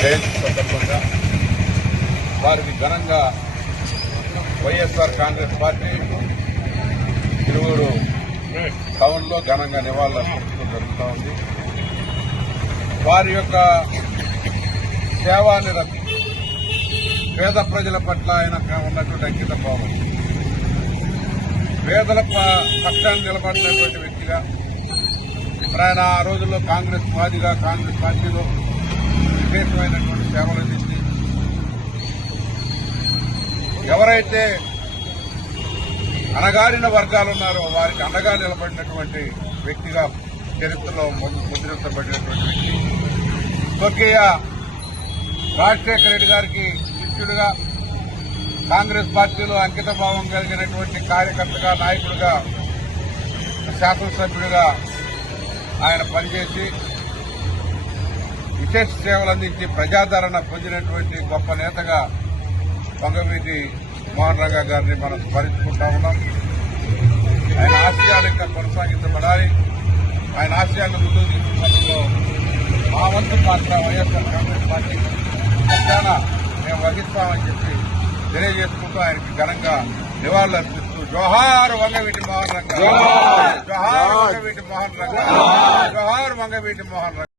జయంతి సందర్భంగా వారికి ఘనంగా వైఎస్ఆర్ కాంగ్రెస్ పార్టీ తిరువూరు టౌన్లో ఘనంగా నివాళులర్పించడం జరుగుతూ ఉంది. వారి యొక్క సేవానిరతి, పేద ప్రజల పట్ల ఆయన ఉన్నటువంటి అంకిత భావం, పేదల పక్షాన్ని నిలబడినటువంటి వ్యక్తిగా ఆయన ఆ రోజుల్లో కాంగ్రెస్ వాదిగా కాంగ్రెస్ పార్టీలో విశేషమైనటువంటి సేవలు అందించి ఎవరైతే అణగారిన వర్గాలు ఉన్నారో వారికి అండగా నిలబడినటువంటి వ్యక్తిగా చరిత్రలో ముద్రించబడినటువంటి వ్యక్తి. స్వర్గీయ రాజశేఖర రెడ్డి గారికి శిష్యుడిగా కాంగ్రెస్ పార్టీలో అంకిత భావం కలిగినటువంటి కార్యకర్తగా, నాయకుడిగా, శాసనసభ్యుడిగా ఆయన పనిచేసి విశేష సేవలు అందించి ప్రజాదరణ పొందినటువంటి గొప్ప నేతగా వంగవీటి మోహన్ రంగా గారిని మనం స్మరించుకుంటా ఉన్నాం. ఆయన ఆశయాలు ఇంకా కొనసాగించబడాలి. ఆయన ఆశయాలను ముందుకు తీసుకున్నట్లో మా వంతు పాత్ర వైఎస్ఆర్ కాంగ్రెస్ పార్టీ పక్షాన మేము వహిస్తామని చెప్పి తెలియజేసుకుంటూ ఆయనకి ఘనంగా నివాళులర్పిస్తూ జోహార్ వంగవీటి మోహన్ రంగా, జోహార్ వంగవీటి మోహన్ రంగా, జోహార్ వంగవీటి మోహన్ రంగా.